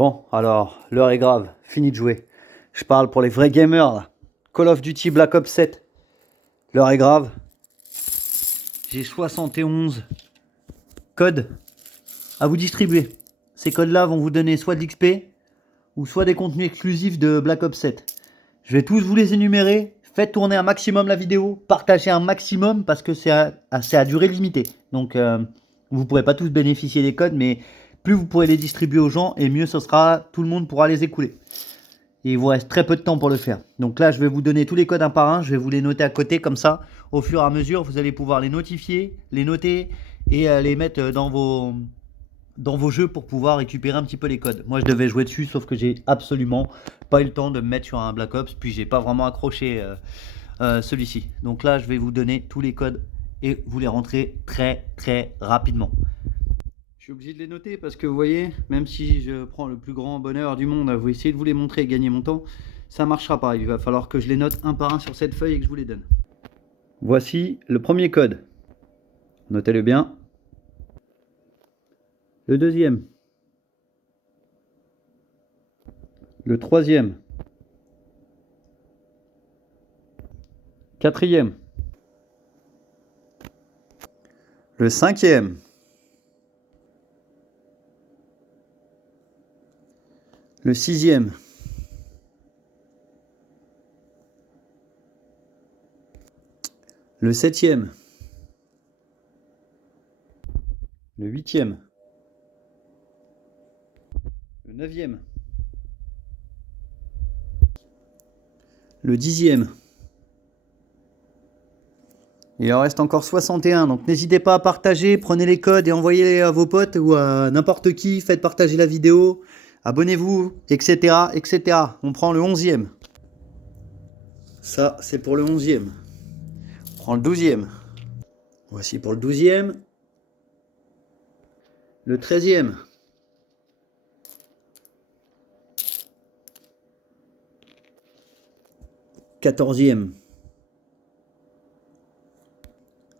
Bon, alors, l'heure est grave, fini de jouer. Je parle pour les vrais gamers là. Call of Duty Black Ops 7. L'heure est grave. J'ai 71 codes à vous distribuer. Ces codes-là vont vous donner soit de l'XP ou soit des contenus exclusifs de Black Ops 7. Je vais tous vous les énumérer. Faites tourner un maximum la vidéo, partagez un maximum parce que c'est à durée limitée. Donc vous ne pourrez pas tous bénéficier des codes, mais plus vous pourrez les distribuer aux gens et mieux ce sera, tout le monde pourra les écouler. Et il vous reste très peu de temps pour le faire. Donc là, je vais vous donner tous les codes un par un, je vais vous les noter à côté comme ça. Au fur et à mesure, vous allez pouvoir les notifier, les noter et les mettre dans vos jeux pour pouvoir récupérer un petit peu les codes. Moi, je devais jouer dessus, sauf que j'ai absolument pas eu le temps de me mettre sur un Black Ops, puis j'ai pas vraiment accroché celui-ci. Donc là, je vais vous donner tous les codes et vous les rentrez très très rapidement. Je suis obligé de les noter parce que vous voyez, même si je prends le plus grand bonheur du monde à vous essayer de vous les montrer et gagner mon temps, ça marchera pas. Il va falloir que je les note un par un sur cette feuille et que je vous les donne. Voici le premier code. Notez-le bien. Le deuxième. Le troisième. Quatrième. Le cinquième. Le sixième. Le septième. Le huitième. Le neuvième. Le dixième. Il en reste encore 61, donc n'hésitez pas à partager, prenez les codes et envoyez-les à vos potes ou à n'importe qui, faites partager la vidéo, abonnez-vous, etc., etc. On prend le 11e. Ça, c'est pour le 11e. On prend le 12e. Voici pour le 12e. Le 13e. Quatorzième.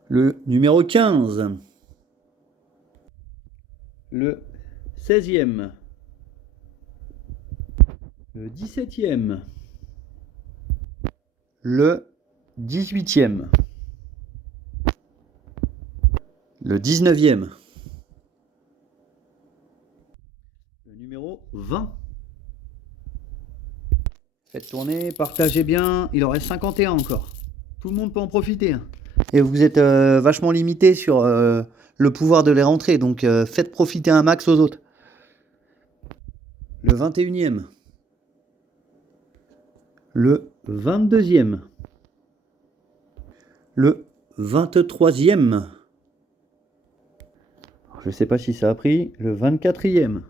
Le numéro 15. Le 16e. Le 17e. Le 18e. Le 19e. Le numéro 20. Faites tourner, partagez bien. Il en reste 51 encore. Tout le monde peut en profiter. Et vous êtes vachement limité sur le pouvoir de les rentrer. Donc faites profiter un max aux autres. Le 21e. Le 22e. Le 23e. Je ne sais pas si ça a pris. Le 24e.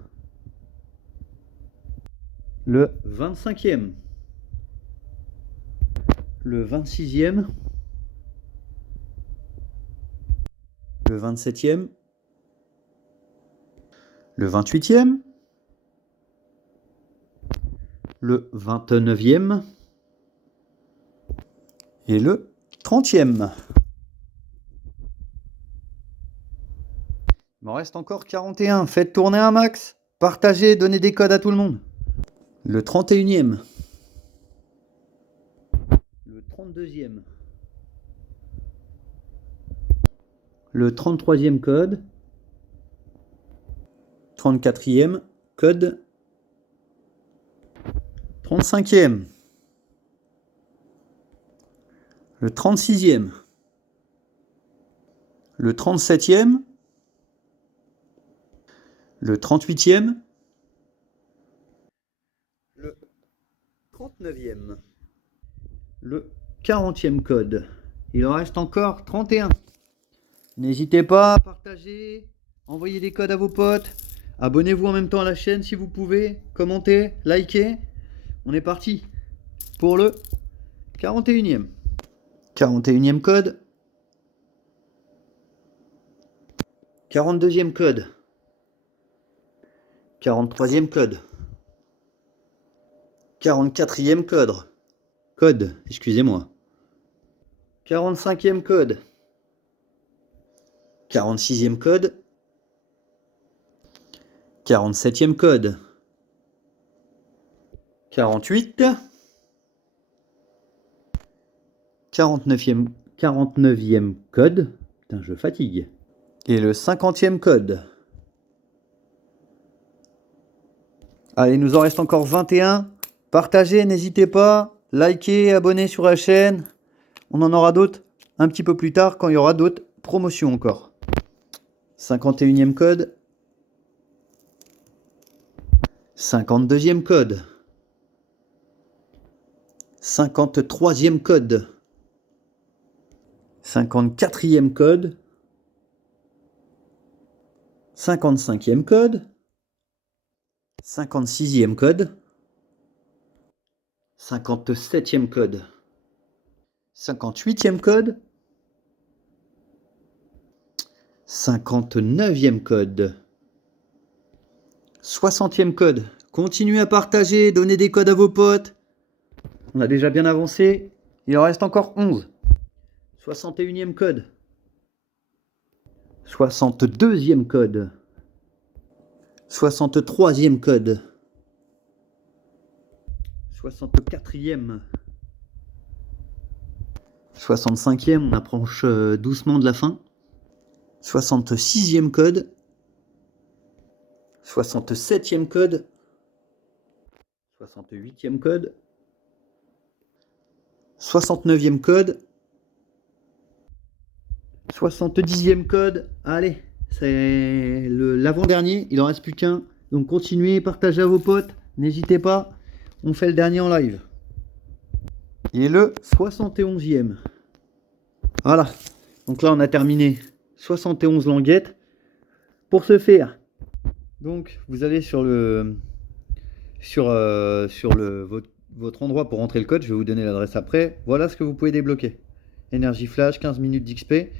Le 25e. Le 26e. Le 27e. Le 28e. Le 29e. Et le 30e. Il m'en reste encore 41. Faites tourner un max. Partagez, donnez des codes à tout le monde. Le 31e. Le 32e. Le 33e code. 34e code. 35e. Le 36e. Le 37e. Le 38e. Le 39e. Le 40e code. Il en reste encore 31. N'hésitez pas à partager, envoyer des codes à vos potes, abonnez-vous en même temps à la chaîne si vous pouvez, commentez, likez. On est parti pour le 41e. 41e code. 42e code. 43e code. 44e code. Code, excusez-moi. 45e code. 46e code. 47e code. 48. 49e code. Putain, je fatigue. Et le 50e code. Allez, il nous en reste encore 21. Partagez, n'hésitez pas. Likez, abonnez sur la chaîne. On en aura d'autres un petit peu plus tard quand il y aura d'autres promotions encore. 51e code. 52e code. 53e code. 54e code. 55e code. 56e code. 57e code. 58e code. 59e code. 60e code. Continuez à partager, donnez des codes à vos potes. On a déjà bien avancé. Il en reste encore 11. 61e code. 62e code. 63e code. 64e. 65e, on approche doucement de la fin. 66e code. 67e code. 68e code. 69e code. 70e code. Allez, c'est l'avant-dernier. Il en reste plus qu'un. Donc continuez, partagez à vos potes. N'hésitez pas. On fait le dernier en live. Et le 71e. Voilà. Donc là, on a terminé 71 languettes. Pour ce faire, donc vous allez sur votre endroit pour rentrer le code. Je vais vous donner l'adresse après. Voilà ce que vous pouvez débloquer. Énergie flash, 15 minutes d'XP.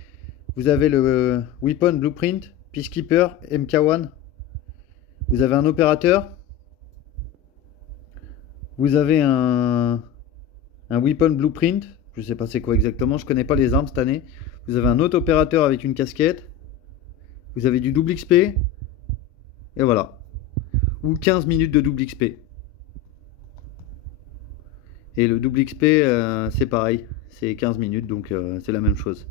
Vous avez le Weapon Blueprint, Peacekeeper, MK1. Vous avez un opérateur. Vous avez un Weapon Blueprint. Je sais pas c'est quoi exactement. Je connais pas les armes cette année. Vous avez un autre opérateur avec une casquette. Vous avez du double XP. Et voilà. Ou 15 minutes de double XP. Et le double XP, c'est pareil. C'est 15 minutes, donc c'est la même chose.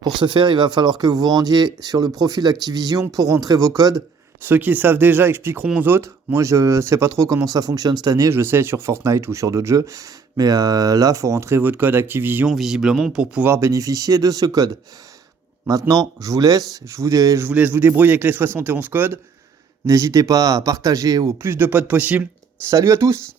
Pour ce faire, il va falloir que vous vous rendiez sur le profil Activision pour rentrer vos codes. Ceux qui savent déjà expliqueront aux autres. Moi, je sais pas trop comment ça fonctionne cette année. Je sais sur Fortnite ou sur d'autres jeux. Mais là, il faut rentrer votre code Activision visiblement pour pouvoir bénéficier de ce code. Maintenant, je vous laisse. Je vous laisse vous débrouiller avec les 71 codes. N'hésitez pas à partager au plus de potes possible. Salut à tous!